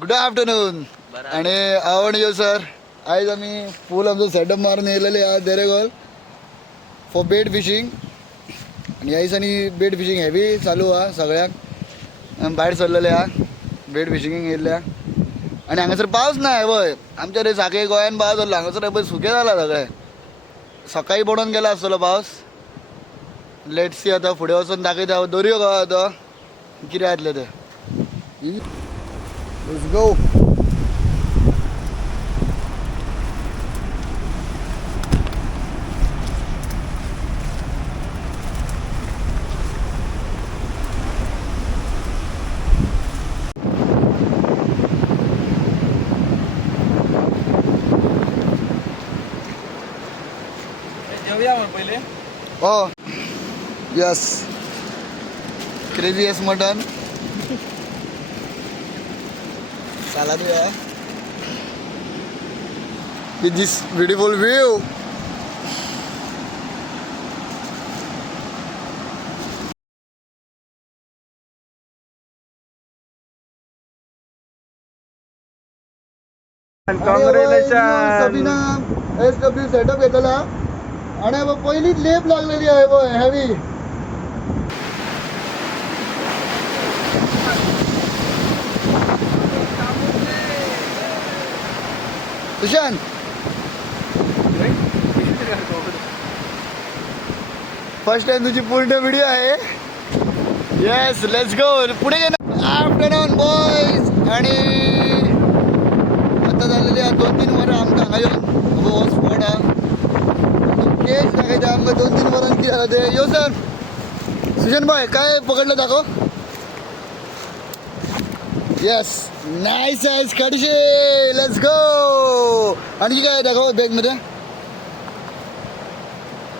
Good afternoon आणि आवड येऊ सर. आज आम्ही फुल आमचं सेटअप मारून येलेले आहात देरेगोल फॉर बेट फिशिंग. आणि यायस आणि बेट फिशिंग हेवी चालू हा सगळ्याक. भायर सरलेले हा बेट फिशिंग येयल्ल्या. आणि हांगासर पावस नाही वय आमच्या रे साखे गोंयान पावस जाल्लो. हांगासर पळय सुकें जाला सगळें. सकाळी पडून गेला आसतलो पावस. लेट्स सी आता फुडें वचून दाखयता दर्यो कहो तो कितें जातलें तें. Let's go. जेवूया मग पहिले. Oh, yes. Craziest mutton. Salad yeah. With this beautiful view. Sabina SW setup घेतला आणि पहिलीच लेप लागलेली आहे हॅवी. सुशांत फर्स्ट टाइम तुझी पूर्ण व्हिडिओ आहे. Yes let's go. पुढे गे ना. Afternoon boys. आणि आता झालेली आहे 2-3 वरां आमकां हांगा येवन हो स्पॉट हा. केस दाखयता आमकां 2-3 वरांनी कितें जालां तें. यो सर सुशांत भाई काय पकडलं दाखव. येस नाईस साईज खडशे. Let's go. आणखी काय दाखव बॅगमध्ये.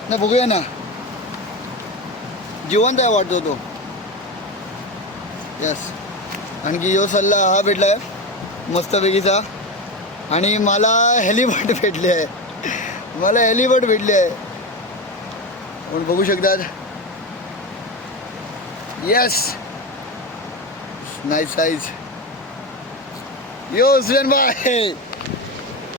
नाही बघूया ना. जिवंत आहे वाटतो तो. येस आणखी यो सल्ला हा भेटला आहे मस्तपैकीचा. आणि मला हेलिबॉट भेटली आहे. मला हेलिबॉट भेटली आहे आपण बघू शकतात. Yes nice size. Yo Sujan भाई